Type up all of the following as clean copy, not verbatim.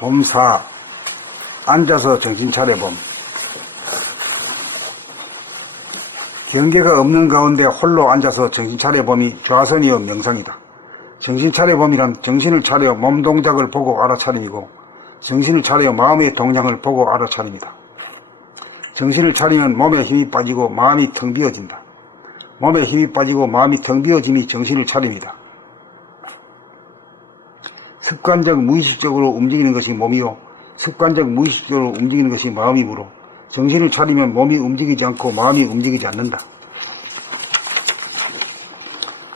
봄4. 앉아서 정신 차려봄. 경계가 없는 가운데 홀로 앉아서 정신 차려봄이 좌선이요 명상이다. 정신 차려봄이란 정신을 차려 몸 동작을 보고 알아차림이고, 정신을 차려 마음의 동향을 보고 알아차림이다. 정신을 차리면 몸에 힘이 빠지고 마음이 텅 비어진다. 몸에 힘이 빠지고 마음이 텅 비어짐이 정신을 차림이다. 습관적 무의식적으로 움직이는 것이 몸이요, 습관적 무의식적으로 움직이는 것이 마음이므로 정신을 차리면 몸이 움직이지 않고 마음이 움직이지 않는다.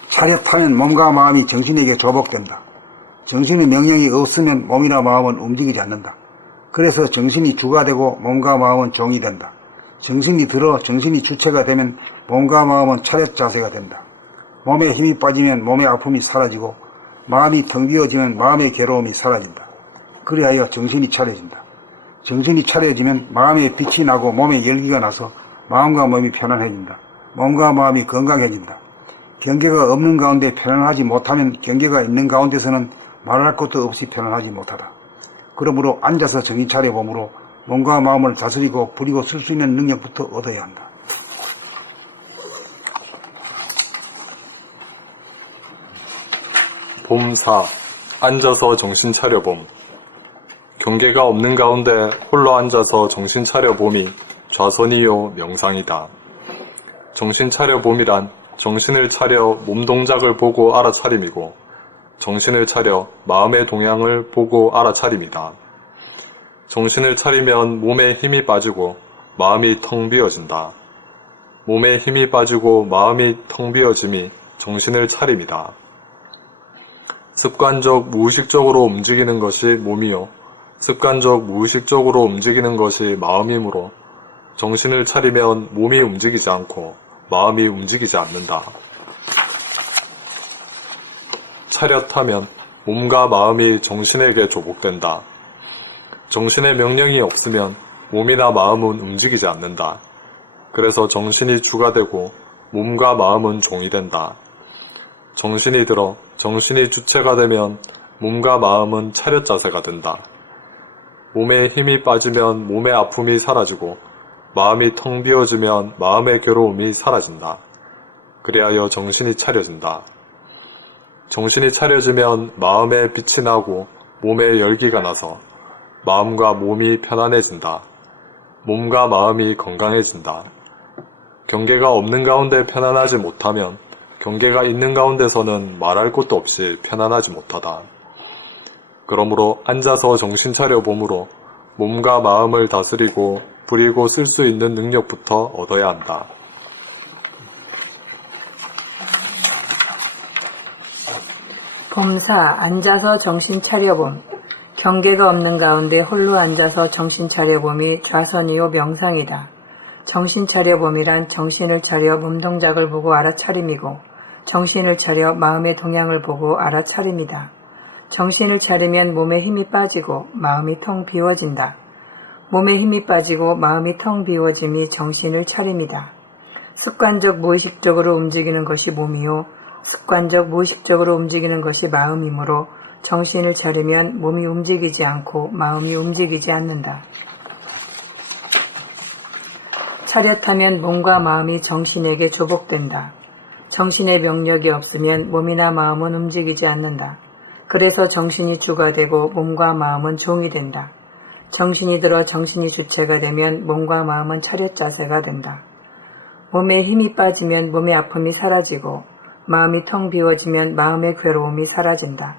차렷하면 몸과 마음이 정신에게 조복된다. 정신의 명령이 없으면 몸이나 마음은 움직이지 않는다. 그래서 정신이 주가 되고 몸과 마음은 종이 된다. 정신이 들어 정신이 주체가 되면 몸과 마음은 차렷 자세가 된다. 몸에 힘이 빠지면 몸의 아픔이 사라지고, 마음이 텅 비어지면 마음의 괴로움이 사라진다. 그리하여 정신이 차려진다. 정신이 차려지면 마음에 빛이 나고 몸에 열기가 나서 마음과 몸이 편안해진다. 몸과 마음이 건강해진다. 경계가 없는 가운데 편안하지 못하면 경계가 있는 가운데서는 말할 것도 없이 편안하지 못하다. 그러므로 앉아서 정신 차려봄으로 몸과 마음을 다스리고 부리고 쓸 수 있는 능력부터 얻어야 한다. 봄4. 앉아서 정신 차려봄. 경계가 없는 가운데 홀로 앉아서 정신 차려봄이 좌선이요 명상이다. 정신 차려봄이란 정신을 차려 몸 동작을 보고 알아차림이고, 정신을 차려 마음의 동향을 보고 알아차림이다. 정신을 차리면 몸에 힘이 빠지고 마음이 텅 비어진다. 몸에 힘이 빠지고 마음이 텅 비어짐이 정신을 차림이다. 습관적 무의식적으로 움직이는 것이 몸이요, 습관적 무의식적으로 움직이는 것이 마음이므로 정신을 차리면 몸이 움직이지 않고 마음이 움직이지 않는다. 차렷하면 몸과 마음이 정신에게 조복된다. 정신의 명령이 없으면 몸이나 마음은 움직이지 않는다. 그래서 정신이 주가 되고 몸과 마음은 종이 된다. 정신이 들어 정신이 주체가 되면 몸과 마음은 차렷 자세가 된다. 몸에 힘이 빠지면 몸의 아픔이 사라지고, 마음이 텅 비어지면 마음의 괴로움이 사라진다. 그리하여 정신이 차려진다. 정신이 차려지면 마음에 빛이 나고 몸에 열기가 나서 마음과 몸이 편안해진다. 몸과 마음이 건강해진다. 경계가 없는 가운데 편안하지 못하면 경계가 있는 가운데서는 말할 것도 없이 편안하지 못하다. 그러므로 앉아서 정신 차려 봄으로 몸과 마음을 다스리고 부리고 쓸 수 있는 능력부터 얻어야 한다. 봄4. 앉아서 정신 차려봄. 경계가 없는 가운데 홀로 앉아서 정신 차려봄이 좌선이요 명상이다. 정신 차려봄이란 정신을 차려 몸 동작을 보고 알아차림이고, 정신을 차려 마음의 동향을 보고 알아차림이다. 정신을 차리면 몸에 힘이 빠지고 마음이 텅 비워진다. 몸에 힘이 빠지고 마음이 텅 비워짐이 정신을 차림이다. 습관적 무의식적으로 움직이는 것이 몸이요, 습관적 무의식적으로 움직이는 것이 마음이므로 정신을 차리면 몸이 움직이지 않고 마음이 움직이지 않는다. 차렷하면 몸과 마음이 정신에게 조복된다. 정신의 명령이 없으면 몸이나 마음은 움직이지 않는다. 그래서 정신이 주가 되고 몸과 마음은 종이 된다. 정신이 들어 정신이 주체가 되면 몸과 마음은 차렷 자세가 된다. 몸에 힘이 빠지면 몸의 아픔이 사라지고, 마음이 텅 비워지면 마음의 괴로움이 사라진다.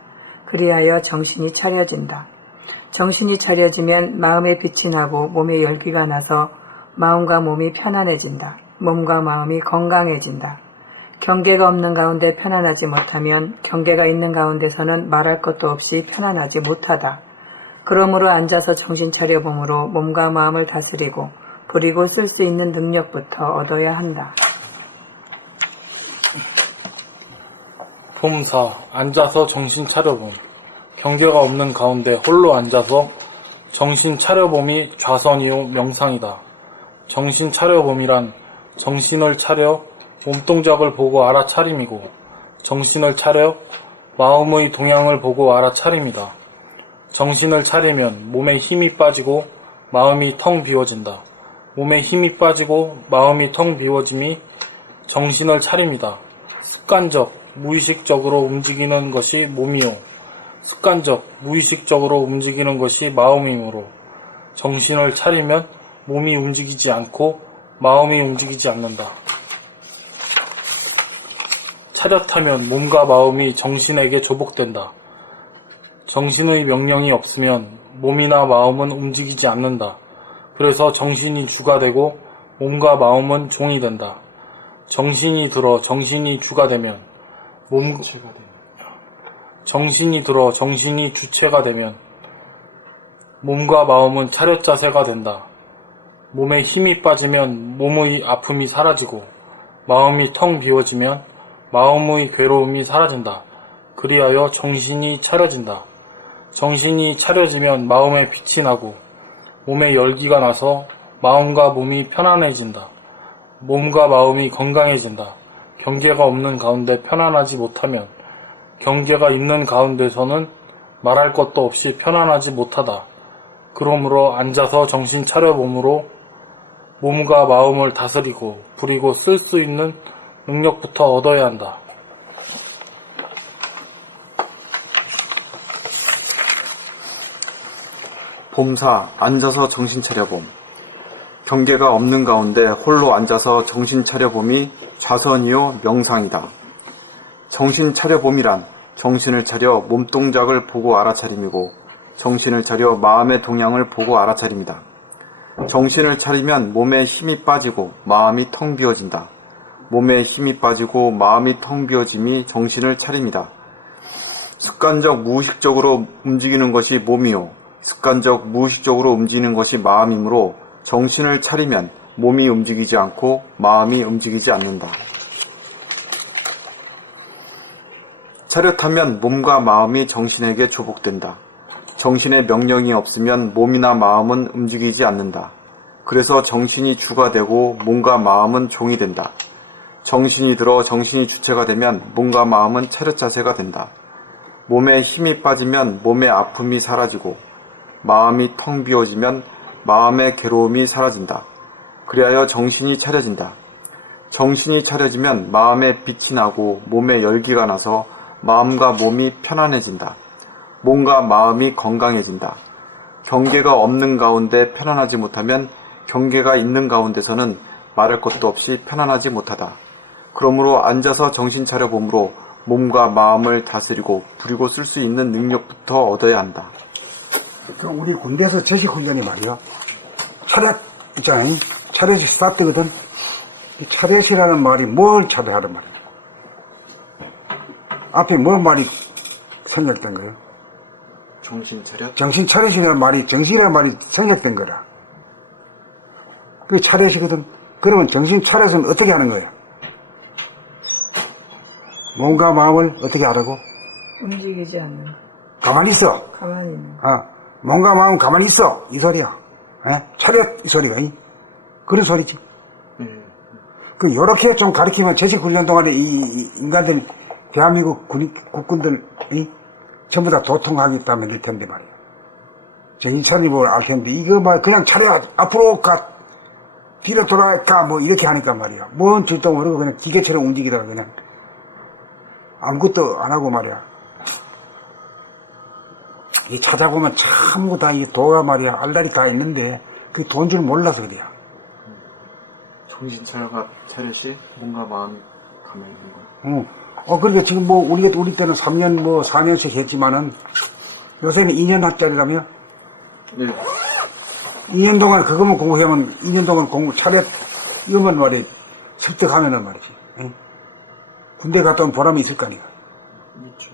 그리하여 정신이 차려진다. 정신이 차려지면 마음에 빛이 나고 몸에 열기가 나서 마음과 몸이 편안해진다. 몸과 마음이 건강해진다. 경계가 없는 가운데 편안하지 못하면 경계가 있는 가운데서는 말할 것도 없이 편안하지 못하다. 그러므로 앉아서 정신 차려봄으로 몸과 마음을 다스리고 부리고 쓸 수 있는 능력부터 얻어야 한다. 봄4. 앉아서 정신 차려봄. 경계가 없는 가운데 홀로 앉아서 정신 차려봄이 좌선이요 명상이다. 정신 차려봄이란 정신을 차려 몸동작을 보고 알아차림이고, 정신을 차려 마음의 동향을 보고 알아차림이다. 정신을 차리면 몸에 힘이 빠지고 마음이 텅 비워진다. 몸에 힘이 빠지고 마음이 텅 비워짐이 정신을 차립니다. 습관적, 무의식적으로 움직이는 것이 몸이요. 습관적, 무의식적으로 움직이는 것이 마음이므로 정신을 차리면 몸이 움직이지 않고 마음이 움직이지 않는다. 차렷하면 몸과 마음이 정신에게 조복된다. 정신의 명령이 없으면 몸이나 마음은 움직이지 않는다. 그래서 정신이 주가 되고 몸과 마음은 종이 된다. 정신이 들어 정신이 주가 되면 정신이 들어 정신이 주체가 되면 몸과 마음은 차렷 자세가 된다. 몸에 힘이 빠지면 몸의 아픔이 사라지고 마음이 텅 비워지면 마음의 괴로움이 사라진다. 그리하여 정신이 차려진다. 정신이 차려지면 마음에 빛이 나고 몸에 열기가 나서 마음과 몸이 편안해진다. 몸과 마음이 건강해진다. 경계가 없는 가운데 편안하지 못하면 경계가 있는 가운데서는 말할 것도 없이 편안하지 못하다. 그러므로 앉아서 정신 차려봄으로 몸과 마음을 다스리고 부리고 쓸 수 있는 능력부터 얻어야 한다. 봄사 앉아서 정신 차려봄. 경계가 없는 가운데 홀로 앉아서 정신 차려봄이 좌선이요 명상이다. 정신 차려봄이란 정신을 차려 몸동작을 보고 알아차림이고 정신을 차려 마음의 동향을 보고 알아차림이다. 정신을 차리면 몸에 힘이 빠지고 마음이 텅 비어진다. 몸에 힘이 빠지고 마음이 텅 비어짐이 정신을 차립니다. 습관적 무의식적으로 움직이는 것이 몸이요. 습관적 무의식적으로 움직이는 것이 마음이므로 정신을 차리면 몸이 움직이지 않고 마음이 움직이지 않는다. 차렷하면 몸과 마음이 정신에게 조복된다. 정신의 명령이 없으면 몸이나 마음은 움직이지 않는다. 그래서 정신이 주가 되고 몸과 마음은 종이 된다. 정신이 들어 정신이 주체가 되면 몸과 마음은 차렷 자세가 된다. 몸에 힘이 빠지면 몸의 아픔이 사라지고 마음이 텅 비워지면 마음의 괴로움이 사라진다. 그리하여 정신이 차려진다. 정신이 차려지면 마음에 빛이 나고 몸에 열기가 나서 마음과 몸이 편안해진다. 몸과 마음이 건강해진다. 경계가 없는 가운데 편안하지 못하면 경계가 있는 가운데서는 말할 것도 없이 편안하지 못하다. 그러므로 앉아서 정신 차려봄으로 몸과 마음을 다스리고 부리고 쓸 수 있는 능력부터 얻어야 한다. 우리 군대에서 저식 훈련이 말이야. 차렷 있잖아요. 차렷이 스타트거든. 이 차렷이라는 말이 뭘 차례하는 말이야. 앞에 뭐 말이 생략된 거예요? 정신 차렷? 정신 차렷이라는 말이, 정신이라는 말이 생략된 거라. 그게 차렷이거든. 그러면 정신 차렷은 어떻게 하는 거야? 몸과 마음을 어떻게 하라고? 움직이지 않는. 가만히 있어. 가만히 있는. 몸과 마음 가만히 있어. 이 소리야. 차렷 이 소리가. 그런 소리지. 요렇게 좀 가르치면 저식 훈련 동안에 이 인간들, 대한민국 국군들, 전부 다 도통하겠다면 될 텐데 말이야. 정신차리고 뭘 알 텐데, 이거 말 그냥 차렷, 앞으로 가, 뒤로 돌아가, 뭐 이렇게 하니까 말이야. 뭔 줄도 모르고 그냥 기계처럼 움직이다가 그냥 아무것도 안 하고 말이야. 이 찾아보면 전부 다 이 도가 말이야. 알다리 다 있는데, 그 돈 줄 몰라서 그래요. 정신 차렷이 몸과 마음이 가만히 있는 거야. 그러니까 지금 뭐, 우리 때는 3년, 4년씩 했지만은, 요새는 2년 학자리라며? 네. 2년 동안 그것만 공부하면, 2년 동안 차렷, 이것만 말이야. 습득하면은 말이지. 응? 군대 갔다 온 보람이 있을 거 아니야. 그렇죠.